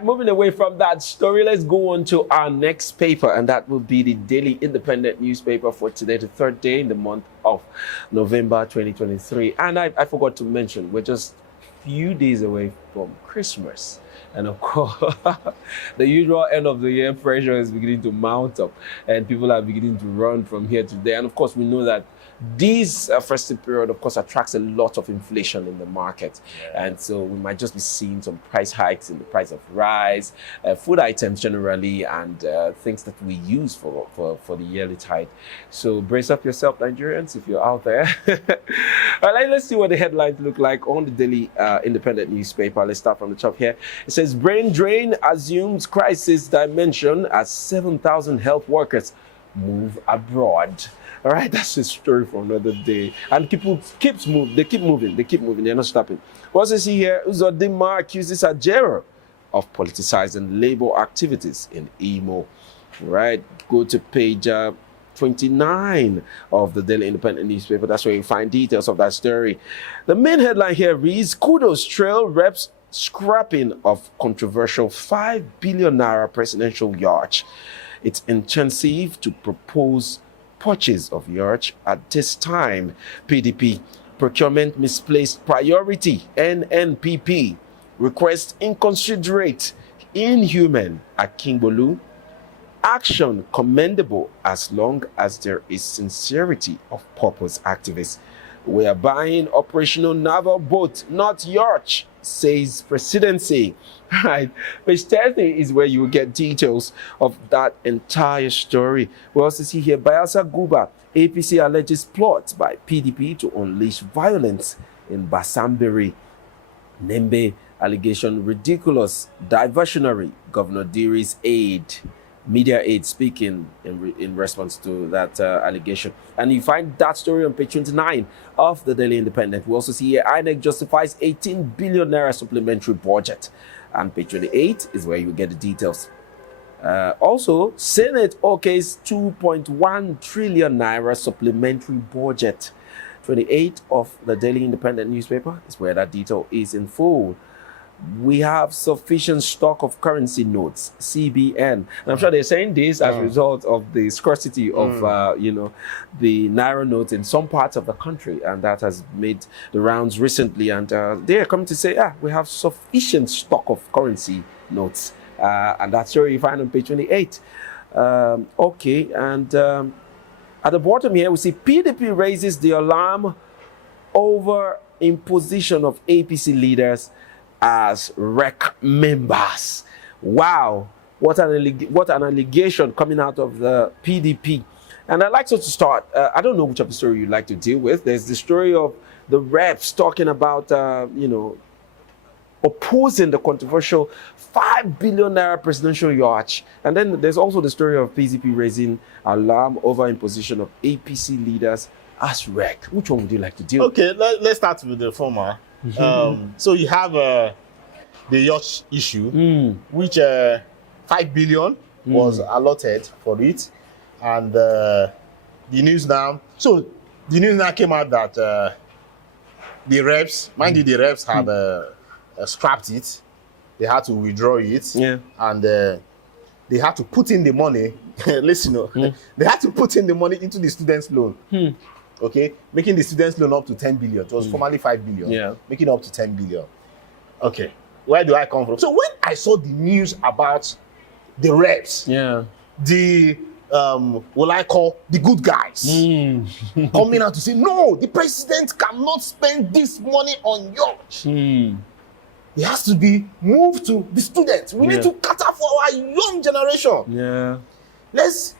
right, moving away from that story, let's go on to our next paper, and that will be the Daily Independent newspaper for today, the third day in the month of November 2023. And I forgot to mention, we're just a few days away from Christmas. And of course, the usual end of the year pressure is beginning to mount up, and people are beginning to run from here to there. And of course, we know that this festive period, of course, attracts a lot of inflation in the market. And so we might just be seeing some price hikes in the price of rice, food items generally, and things that we use for the yearly tide. So brace up yourself, Nigerians, if you're out there. All right, let's see what the headlines look like on the Daily Independent newspaper. Let's start from the top here. It says, brain drain assumes crisis dimension as 7,000 health workers move abroad. All right, that's a story for another day. And people keep moving, they're not stopping. We also see here, Uzodinma accuses Ajero of politicizing labor activities in Imo. All right, go to page 29 of the Daily Independent newspaper. That's where you find details of that story. The main headline here reads, Kudos trail reps scrapping of controversial 5 billion naira presidential yacht. It's intensive to propose purchase of Yatcht at this time. PDP procurement misplaced priority. NNPP request inconsiderate, inhuman. Akingbolu action commendable as long as there is sincerity of purpose. Activists, we are buying operational naval boat, not Yatcht, says presidency. Right, page 30 is where you will get details of that entire story. We also see here, Bayelsa Guba, APC alleges plots by PDP to unleash violence in Basambiri. Nembe allegation ridiculous, diversionary. Governor Diri's aide, media aide, speaking in response to that allegation. And you find that story on page 29 of the Daily Independent. We also see here, INEC justifies 18 billion naira supplementary budget. And page 28 is where you get the details. Also, Senate okays 2.1 trillion naira supplementary budget. 28 of the Daily Independent newspaper is where that detail is in full. We have sufficient stock of currency notes, CBN. And I'm sure they're saying this as a result of the scarcity of, the Naira notes in some parts of the country. And that has made the rounds recently. And they are coming to say, we have sufficient stock of currency notes. And that's where you find on page 28. Okay, and at the bottom here, we see PDP raises the alarm over imposition of APC leaders as REC members. Wow, what an allegation coming out of the PDP. And I'd like to start, I don't know which of the story you'd like to deal with. There's the story of the reps talking about, opposing the controversial 5 billion naira presidential yacht. And then there's also the story of PDP raising alarm over imposition of APC leaders as REC. Which one would you like to deal with? Okay, let's start with the former. So you have the yacht issue, which 5 billion was allotted for it, and the news now. So the news now came out that the reps, mind you, the reps had scrapped it. They had to withdraw it, and they had to put in the money. Listen, they had to put in the money into the students' loan. Okay, making the students' loan up to 10 billion. It was formerly 5 billion. Making it up to 10 billion. Okay, where do I come from? So when I saw the news about the reps, the what I call the good guys coming out to say, no, the president cannot spend this money on yacht. It has to be moved to the students. We need to cater for our young generation. Let's,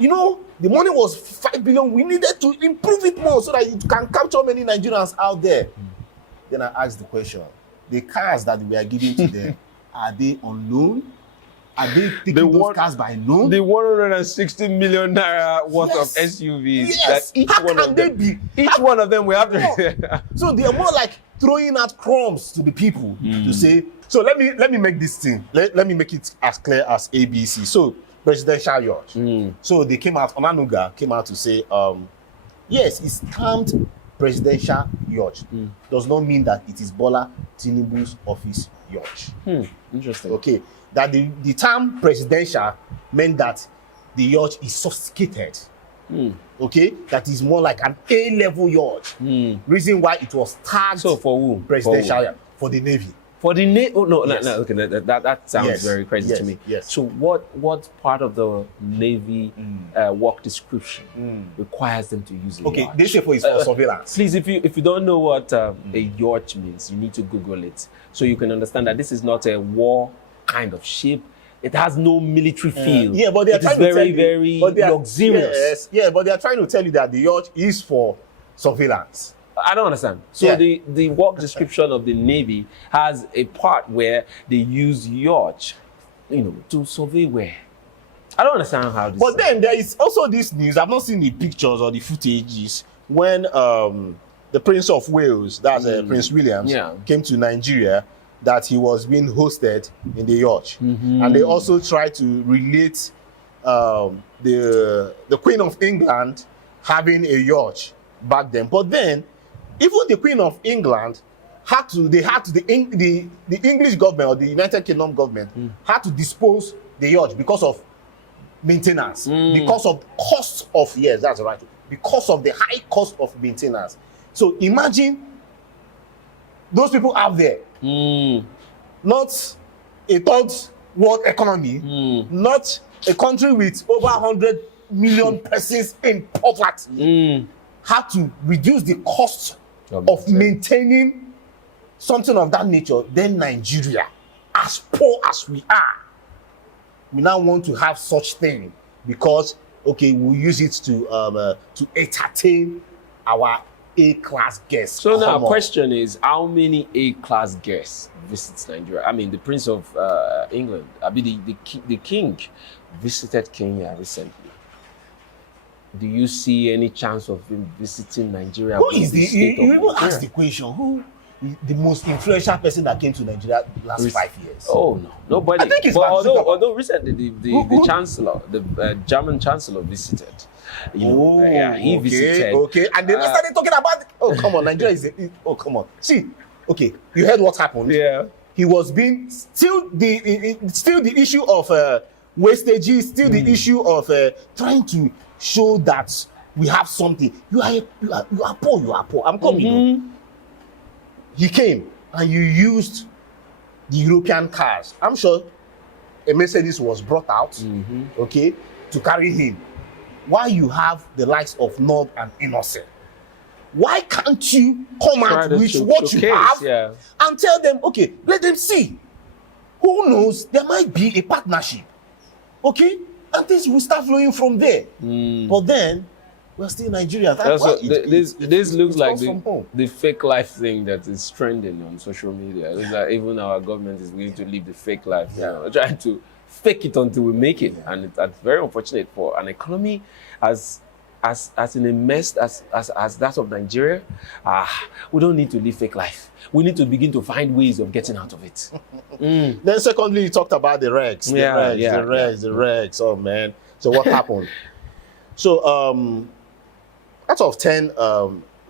the money was 5 billion. We needed to improve it more so that it can capture many Nigerians out there. Then I asked the question, the cars that we are giving to them, are they on loan? Are they taking those cars by loan? The 160 million naira worth of SUVs. That each one of them we have to. So they are more like throwing out crumbs to the people to say. So let me make this thing. Let me make it as clear as ABC. So presidential yacht. So they came out. Onanuga came out to say, yes, it's termed presidential yacht. Does not mean that it is Bola Tinubu's office yacht. Interesting. Okay, that the term presidential meant that the yacht is sophisticated. Okay, that is more like an A-level yacht. Reason why it was tagged So for who? presidential yacht, for the Navy. For the Navy? Oh no, Yes. no. Okay, that sounds Yes. very crazy Yes. to me. Yes. So what part of the Navy work description requires them to use a Okay, yacht? they say for surveillance. Please, if you don't know what a yacht means, you need to Google it so you can understand that this is not a war kind of ship. It has no military feel. Yeah, but they are it is trying to tell very, you, very but they are- luxurious. Yes, yeah, but they are trying to tell you that the yacht is for surveillance. I don't understand. So Yeah. the work description of the Navy has a part where they use yacht, to survey where. I don't understand how this. But then there is also this news. I've not seen the pictures or the footages when the Prince of Wales, that's Prince Williams, Yeah. came to Nigeria, that he was being hosted in the yacht, and they also tried to relate the Queen of England having a yacht back then. But then, even the Queen of England the English government or the United Kingdom government had to dispose the yacht because of maintenance, because of cost of, yes, that's right, because of the high cost of maintenance. So imagine those people out there, not a third world economy, not a country with over 100 million persons in poverty, have to reduce the cost of maintaining something of that nature. Then Nigeria, as poor as we are, we now want to have such thing because, okay, we'll use it to entertain our A-class guests. So now, question is, how many A-class guests visits Nigeria? I mean, the Prince of England, the King, visited Kenya recently. Do you see any chance of him visiting Nigeria? Who is you even ask the question, who is the most influential person that came to Nigeria last 5 years? Oh no, nobody. I think it's although recently the Chancellor, the German Chancellor visited. He visited. Okay, and they started talking about. Oh come on, Nigeria is. Oh come on. See, okay, you heard what happened. Yeah. He was being still the issue of wastages, still the issue of trying to show that we have something. You are poor. I'm coming. He came and you used the European cars. I'm sure a Mercedes was brought out, okay, to carry him. Why you have the likes of Nob and Innocent? Why can't you come out with what you have and tell them, okay, let them see. Who knows, there might be a partnership, okay? And things will start flowing from there. But then, we're still in Nigeria. This looks like the fake life thing that is trending on social media. It's like even our government is willing to live the fake life. Trying to fake it until we make it. And that's very unfortunate for an economy as in a mess as that of Nigeria. We don't need to live fake life. We need to begin to find ways of getting out of it. Then secondly, you talked about the regs. The regs. Oh man. So what happened? So out of 10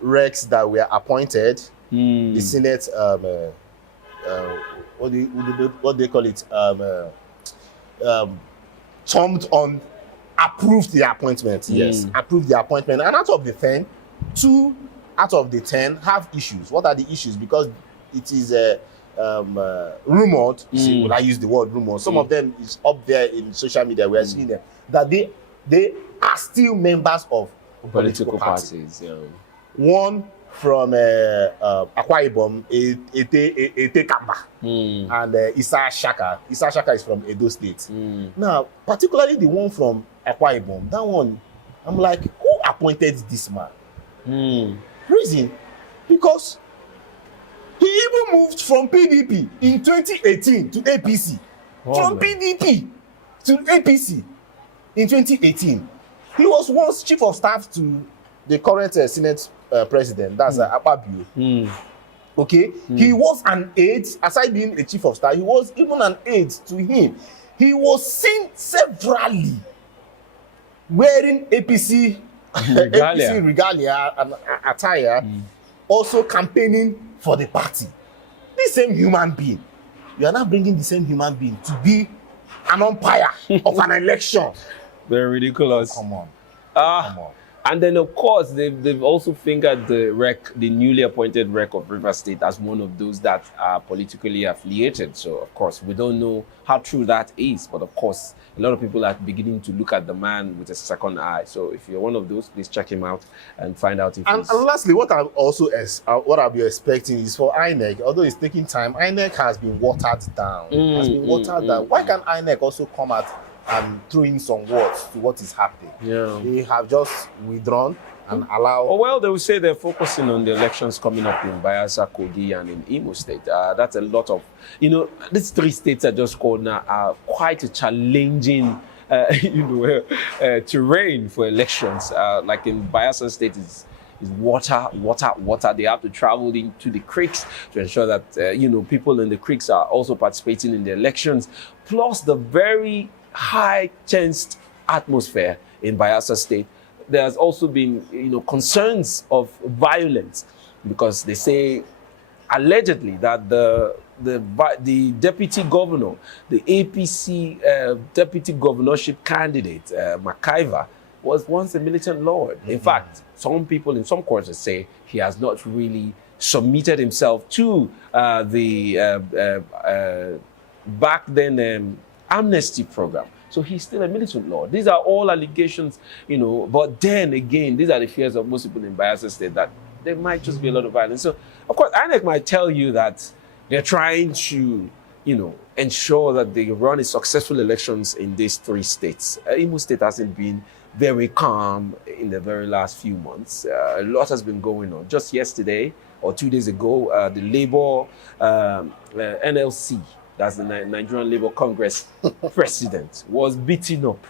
regs that were appointed, the Senate what they call it? Thumbed on, approved the appointment. Yes, approved the appointment. And out of the 10, 2 out of the 10 have issues. What are the issues? Because it is rumored. See, will I use the word rumored? Some of them is up there in social media. We are seeing them that they are still members of political parties. One from Akwa Ibom, Ete Kamba, and Isa Shaka. Isa Shaka is from Edo State. Now, particularly the one from Akwa Ibom, that one, I'm like, who appointed this man? Reason? Because he even moved from PDP in 2018 to APC. PDP to APC in 2018. He was once chief of staff to the current Senate president, that's Akpabio. Okay, he was an aide, aside being a chief of staff, he was even an aide to him. He was seen severally wearing APC regalia and attire, also campaigning for the party. This same human being You are now bringing the same human being to be an umpire of an election. Very ridiculous. Come on. Ah. Come on. And then, of course, they've also fingered the newly appointed rec of Rivers State as one of those that are politically affiliated. So, of course, we don't know how true that is. But, of course, a lot of people are beginning to look at the man with a second eye. So, if you're one of those, please check him out and find out if And lastly, what I'll be expecting is for INEC, although it's taking time, INEC has been watered down. Why can't INEC also come out and throw in some words to what is happening? Yeah. They have just withdrawn and allow. Oh, well, they will say they're focusing on the elections coming up in Bayelsa, Kogi, and in Imo State. That's a lot of, these three states I just called now are quite a challenging, terrain for elections. Like in Bayelsa State, is water. They have to travel into the creeks to ensure that, people in the creeks are also participating in the elections. Plus the very high-tensed atmosphere in Bayelsa State. There's also been, concerns of violence because they say allegedly that the deputy governor, the APC deputy governorship candidate, McIver, was once a militant lord. In fact, some people in some quarters say he has not really submitted himself to the back then amnesty program. So he's still a militant lord. These are all allegations, but then again, these are the fears of most people in Bayelsa State that there might just be a lot of violence. So, of course, INEC might tell you that they're trying to, ensure that they run a successful elections in these three states. Imo State hasn't been very calm in the very last few months. A lot has been going on. Just yesterday or 2 days ago, the Labour NLC, that's the Nigerian Labour Congress president, was beaten up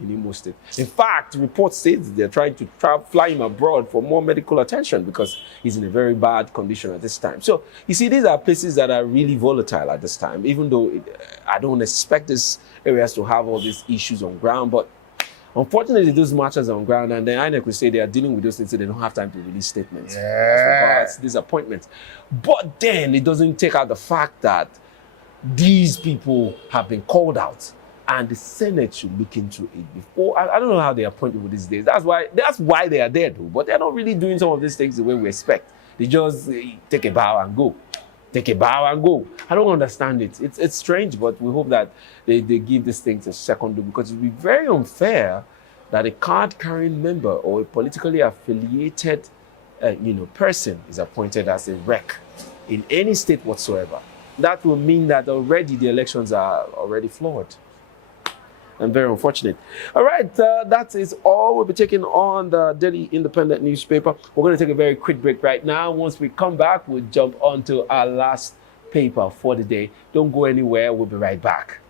in Imo State. In fact, reports say that they're trying to fly him abroad for more medical attention because he's in a very bad condition at this time. So, you see, these are places that are really volatile at this time, even though I don't expect these areas to have all these issues on ground. But unfortunately, those matters are on ground, and then INEC will say they are dealing with those things, so they don't have time to release statements as regards these appointments. But then it doesn't take out the fact that these people have been called out, and the Senate should look into it before. I don't know how they appoint people these days. That's why they are there, though. But they're not really doing some of these things the way we expect. They just take a bow and go. Take a bow and go. I don't understand it. It's strange, but we hope that they give these things a second look, because it would be very unfair that a card-carrying member or a politically affiliated person is appointed as a rec in any state whatsoever. That will mean that already the elections are already flawed. And very unfortunate. All right, that is all we'll be taking on the Daily Independent newspaper. We're going to take a very quick break right now. Once we come back, we'll jump on to our last paper for the day. Don't go anywhere. We'll be right back.